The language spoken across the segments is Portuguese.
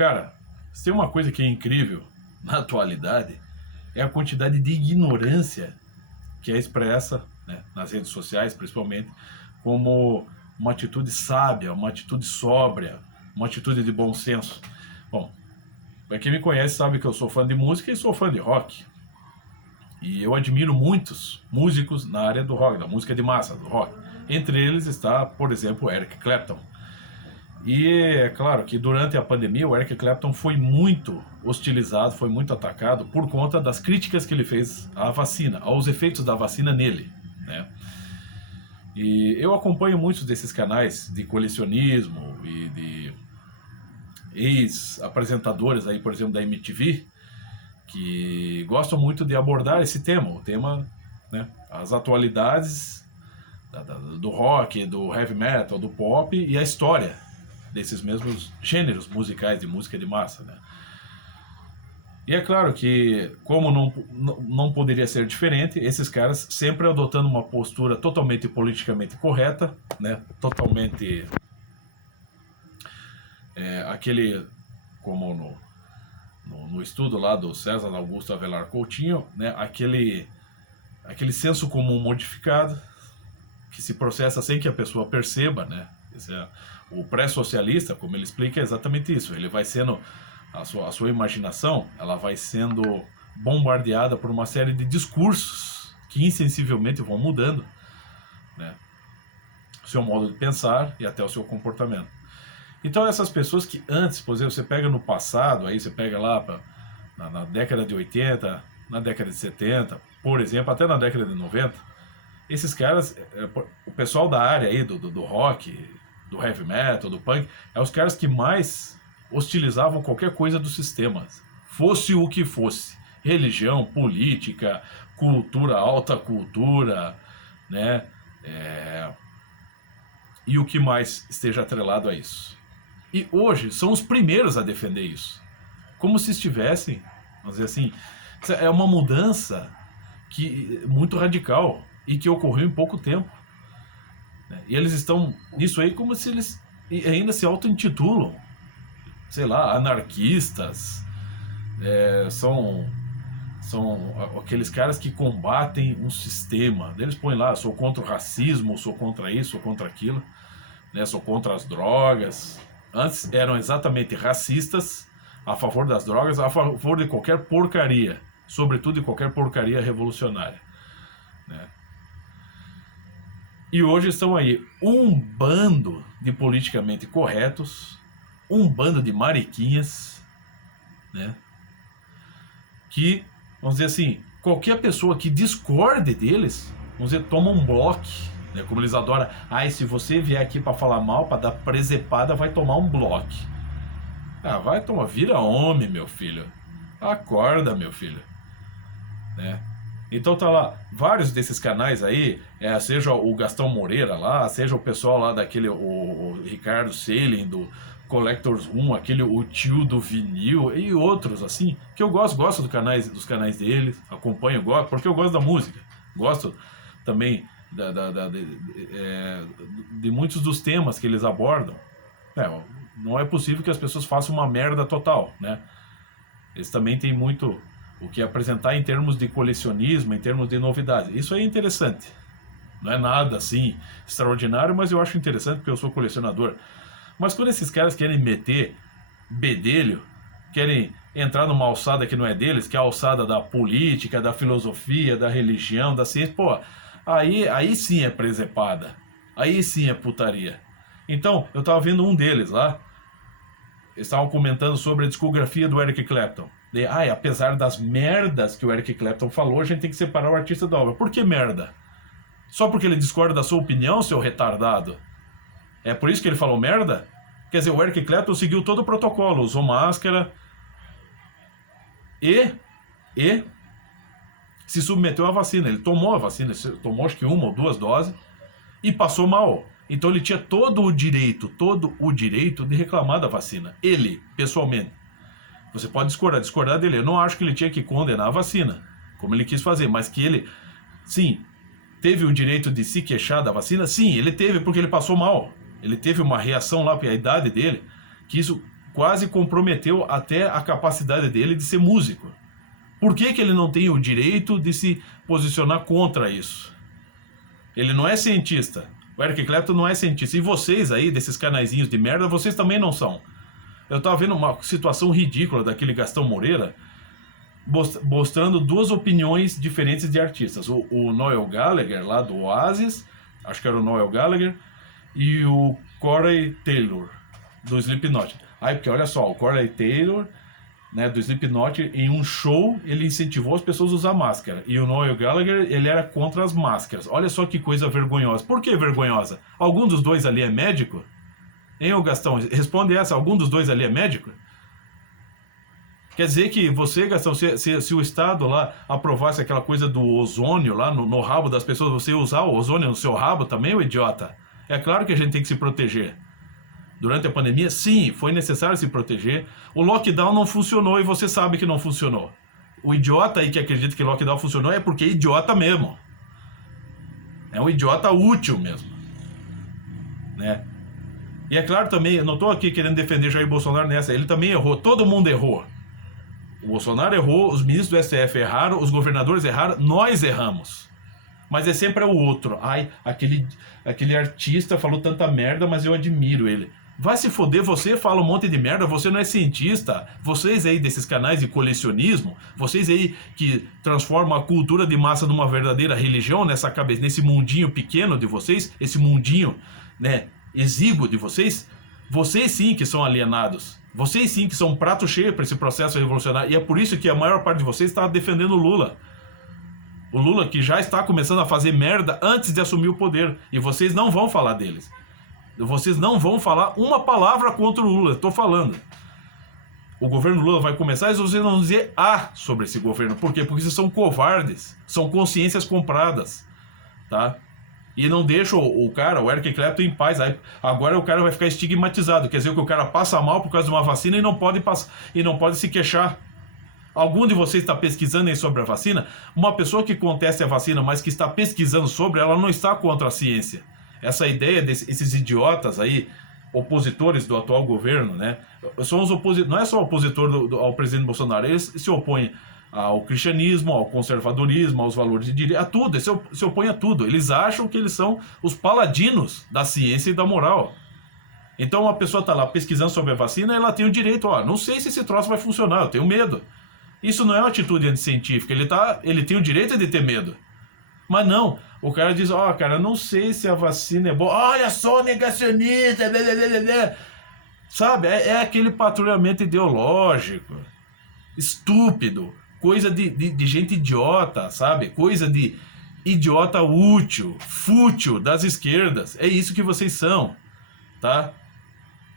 Cara, se tem uma coisa que é incrível na atualidade, é a quantidade de ignorância que é expressa, né, nas redes sociais, principalmente, como uma atitude sábia, uma atitude sóbria, uma atitude de bom senso. Bom, para quem me conhece sabe que eu sou fã de música e sou fã de rock. E eu admiro muitos músicos na área do rock, da música de massa, do rock. Entre eles está, por exemplo, Eric Clapton. E é claro que durante a pandemia o Eric Clapton foi muito hostilizado, foi muito atacado por conta das críticas que ele fez à vacina, aos efeitos da vacina nele, né? E eu acompanho muitos desses canais de colecionismo e de ex-apresentadores aí, por exemplo, da MTV, que gostam muito de abordar esse tema, o tema, né, as atualidades do rock, do heavy metal, do pop e a história desses mesmos gêneros musicais de música de massa, né? E é claro que, como não poderia ser diferente, esses caras sempre adotando uma postura totalmente politicamente correta, né? Totalmente aquele, como no estudo lá do César Augusto Avelar Coutinho, né? Aquele senso comum modificado que se processa sem que a pessoa perceba, né? O pré-socialista, como ele explica, é exatamente isso. Ele vai sendo, a sua imaginação, ela vai sendo bombardeada por uma série de discursos que insensivelmente vão mudando, né, o seu modo de pensar e até o seu comportamento. Então essas pessoas que antes, por exemplo, você pega no passado, aí você pega lá na década de 80, na década de 70, por exemplo, até na década de 90, esses caras, o pessoal da área aí do rock, do heavy metal, do punk, é os caras que mais hostilizavam qualquer coisa do sistema, fosse o que fosse, religião, política, cultura, alta cultura, né, e o que mais esteja atrelado a isso. E hoje são os primeiros a defender isso, como se estivessem, vamos dizer assim, é uma mudança muito radical e que ocorreu em pouco tempo. E eles estão nisso aí como se eles ainda se auto-intitulam, sei lá, anarquistas, são aqueles caras que combatem um sistema. Eles põem lá, sou contra o racismo, sou contra isso, sou contra aquilo, né, sou contra as drogas. Antes eram exatamente racistas, a favor das drogas, a favor de qualquer porcaria, sobretudo de qualquer porcaria revolucionária, né? E hoje estão aí um bando de politicamente corretos, um bando de mariquinhas, né? Que, vamos dizer assim, qualquer pessoa que discorde deles, vamos dizer, toma um bloco, né? Como eles adoram. E se você vier aqui para falar mal, para dar presepada, vai tomar um bloco. Vai tomar, vira homem, meu filho. Acorda, meu filho, né? Então tá lá, vários desses canais aí, seja o Gastão Moreira lá, seja o pessoal lá daquele, o Ricardo Selin, do Collectors Room, o tio do vinil, e outros assim, que eu gosto dos canais deles, acompanho, gosto, porque eu gosto da música, gosto também de muitos dos temas que eles abordam. Não é possível que as pessoas façam uma merda total, né? Eles também têm muito o que apresentar em termos de colecionismo, em termos de novidades. Isso é interessante. Não é nada assim extraordinário, mas eu acho interessante porque eu sou colecionador. Mas quando esses caras querem meter bedelho, querem entrar numa alçada que não é deles, que é a alçada da política, da filosofia, da religião, da ciência, aí sim é presepada. Aí sim é putaria. Então, eu tava vendo um deles lá, eles estavam comentando sobre a discografia do Eric Clapton. Apesar das merdas que o Eric Clapton falou, a gente tem que separar o artista da obra. Por que merda? Só porque ele discorda da sua opinião, seu retardado? É por isso que ele falou merda? Quer dizer, o Eric Clapton seguiu todo o protocolo, usou máscara e se submeteu à vacina. Ele tomou a vacina, ele tomou acho que 1 ou 2 doses e passou mal. Então ele tinha todo o direito de reclamar da vacina. Ele, pessoalmente. Você pode discordar dele. Eu não acho que ele tinha que condenar a vacina, como ele quis fazer, mas que ele, sim, teve o direito de se queixar da vacina? Sim, ele teve, porque ele passou mal. Ele teve uma reação lá, porque a idade dele, que isso quase comprometeu até a capacidade dele de ser músico. Por que que ele não tem o direito de se posicionar contra isso? Ele não é cientista. O Eric Clapton não é cientista. E vocês aí, desses canaizinhos de merda, vocês também não são. Eu tava vendo uma situação ridícula daquele Gastão Moreira mostrando duas opiniões diferentes de artistas. O Noel Gallagher, lá do Oasis, acho que era o Noel Gallagher, e o Corey Taylor, do Slipknot. Aí, porque olha só, o Corey Taylor, né, do Slipknot, em um show, ele incentivou as pessoas a usar máscara. E o Noel Gallagher, ele era contra as máscaras. Olha só que coisa vergonhosa. Por que vergonhosa? Algum dos dois ali é médico? Hein, ô Gastão? Responde essa. Algum dos dois ali é médico? Quer dizer que você, Gastão, se o Estado lá aprovasse aquela coisa do ozônio lá no rabo das pessoas, você usar o ozônio no seu rabo também, ô idiota? É claro que a gente tem que se proteger. Durante a pandemia, sim, foi necessário se proteger. O lockdown não funcionou e você sabe que não funcionou. O idiota aí que acredita que o lockdown funcionou é porque é idiota mesmo. É um idiota útil mesmo. Né? E é claro também, eu não estou aqui querendo defender Jair Bolsonaro nessa, ele também errou, todo mundo errou. O Bolsonaro errou, os ministros do STF erraram, os governadores erraram, nós erramos. Mas é sempre o outro. Ai, aquele artista falou tanta merda, mas eu admiro ele. Vai se foder, você fala um monte de merda, você não é cientista. Vocês aí desses canais de colecionismo, vocês aí que transformam a cultura de massa numa verdadeira religião nessa cabeça, nesse mundinho pequeno de vocês, esse mundinho, né, exíguo de vocês sim que são alienados. Vocês sim que são um prato cheio para esse processo revolucionário. E é por isso que a maior parte de vocês está defendendo o Lula. O Lula que já está começando a fazer merda antes de assumir o poder. E vocês não vão falar deles. Vocês não vão falar uma palavra contra o Lula. Estou falando. O governo Lula vai começar e vocês não vão dizer sobre esse governo. Por quê? Porque vocês são covardes. São consciências compradas. Tá? E não deixa o cara, o Eric Clapton, em paz. Aí, agora o cara vai ficar estigmatizado. Quer dizer que o cara passa mal por causa de uma vacina e não pode se queixar. Algum de vocês está pesquisando aí sobre a vacina? Uma pessoa que conteste a vacina, mas que está pesquisando sobre ela, não está contra a ciência. Essa ideia desses idiotas aí, opositores do atual governo, né? Não é só opositor ao presidente Bolsonaro, eles se opõem ao cristianismo, ao conservadorismo, aos valores de direito, a tudo, eles se opõem a tudo. Eles acham que eles são os paladinos da ciência e da moral. Então uma pessoa está lá pesquisando sobre a vacina, ela tem o direito, não sei se esse troço vai funcionar, eu tenho medo. Isso não é uma atitude anticientífica, ele tem o direito de ter medo. Mas não, o cara diz, cara, não sei se a vacina é boa, olha só o negacionista, blá, blá, blá, blá. Sabe, é aquele patrulhamento ideológico, estúpido, coisa de gente idiota, sabe, coisa de idiota útil, fútil das esquerdas, é isso que vocês são, tá?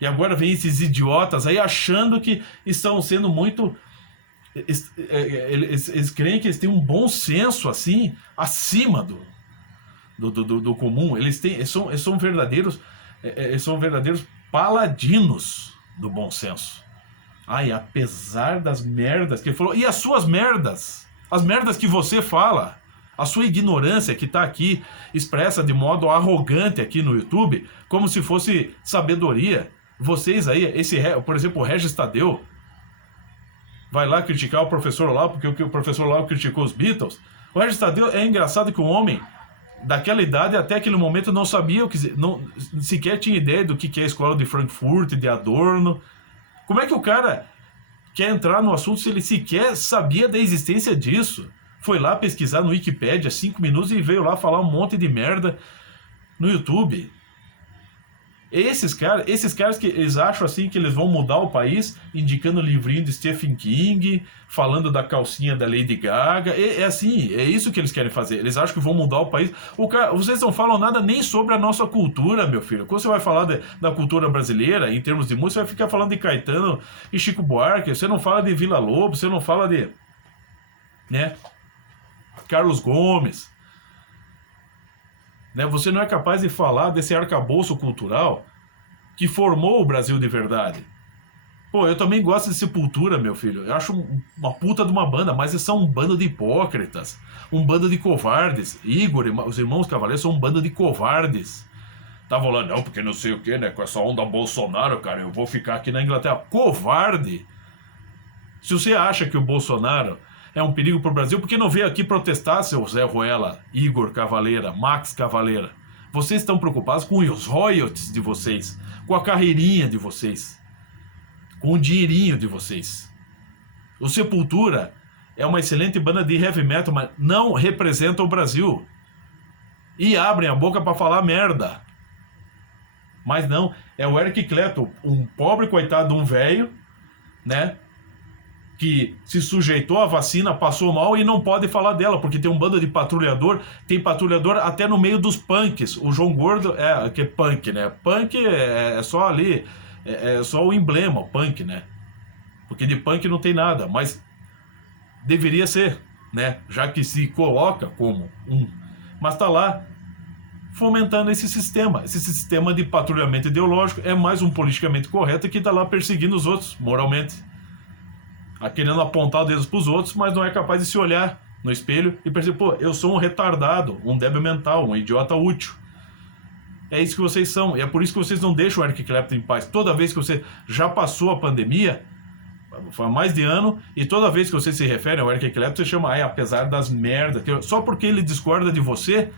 E agora vem esses idiotas aí achando que estão sendo muito... Eles creem que eles têm um bom senso assim, acima do comum. Eles são verdadeiros paladinos do bom senso. Apesar das merdas que ele falou, e as suas merdas, as merdas que você fala, a sua ignorância que está aqui expressa de modo arrogante aqui no YouTube, como se fosse sabedoria. Vocês aí, por exemplo, o Regis Tadeu, vai lá criticar o professor Lau, porque o professor Lau criticou os Beatles. O Regis Tadeu, é engraçado que um homem daquela idade, até aquele momento, não sabia não sequer tinha ideia do que é a escola de Frankfurt, de Adorno. Como é que o cara quer entrar no assunto se ele sequer sabia da existência disso? Foi lá pesquisar no Wikipedia 5 minutos e veio lá falar um monte de merda no YouTube. Esses caras que eles acham assim que eles vão mudar o país, indicando o livrinho de Stephen King, falando da calcinha da Lady Gaga, é assim, é isso que eles querem fazer. Eles acham que vão mudar o país. Vocês não falam nada nem sobre a nossa cultura, meu filho. Quando você vai falar da cultura brasileira, em termos de música, você vai ficar falando de Caetano e Chico Buarque, você não fala de Vila Lobos, você não fala de, né, Carlos Gomes. Você não é capaz de falar desse arcabouço cultural que formou o Brasil de verdade. Pô, eu também gosto de Sepultura, meu filho. Eu acho uma puta de uma banda, mas eles são um bando de hipócritas, um bando de covardes. Igor, os irmãos Cavaleiros são um bando de covardes. estavam lá, não, porque não sei o que, né? Com essa onda Bolsonaro, cara, eu vou ficar aqui na Inglaterra. Covarde! Se você acha que o Bolsonaro é um perigo para o Brasil, por que não veio aqui protestar, seu Zé Ruela, Igor Cavaleira, Max Cavaleira? Vocês estão preocupados com os royalties de vocês, com a carreirinha de vocês, com o dinheirinho de vocês. O Sepultura é uma excelente banda de heavy metal, mas não representa o Brasil. E abrem a boca para falar merda. Mas não, é o Eric Clapton, um pobre coitado de um velho, né? Que se sujeitou à vacina, passou mal e não pode falar dela, porque tem um bando de patrulhador, tem patrulhador até no meio dos punks. O João Gordo que é punk, né? Punk é só ali, é só o emblema, o punk, né? Porque de punk não tem nada, mas deveria ser, né? Já que se coloca como um, mas tá lá fomentando esse sistema de patrulhamento ideológico. É mais um politicamente correto que tá lá perseguindo os outros moralmente, querendo apontar dedos pros outros, mas não é capaz de se olhar no espelho e perceber, pô, eu sou um retardado, um débil mental, um idiota útil. É isso que vocês são, e é por isso que vocês não deixam o Eric Clapton em paz. Toda vez que você já passou a pandemia, foi há mais de ano, e toda vez que você se refere ao Eric Clapton, você chama, apesar das merdas, só porque ele discorda de você,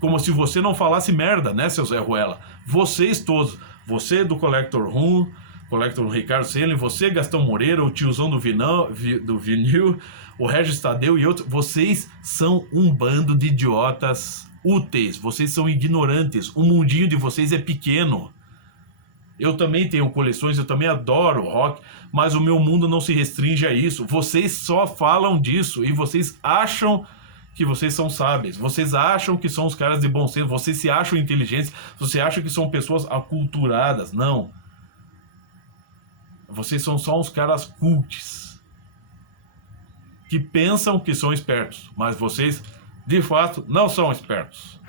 como se você não falasse merda, né, seu Zé Ruela? Vocês todos, você do Collector Room, Collector Ricardo Selin, você, Gastão Moreira, o tiozão do vinil, o Regis Tadeu e outros, vocês são um bando de idiotas úteis, vocês são ignorantes, o mundinho de vocês é pequeno. Eu também tenho coleções, eu também adoro rock, mas o meu mundo não se restringe a isso. Vocês só falam disso e vocês acham que vocês são sábios, vocês acham que são os caras de bom senso, vocês se acham inteligentes, vocês acham que são pessoas aculturadas. Não. Vocês são só uns caras cults que pensam que são espertos, mas vocês, de fato, não são espertos.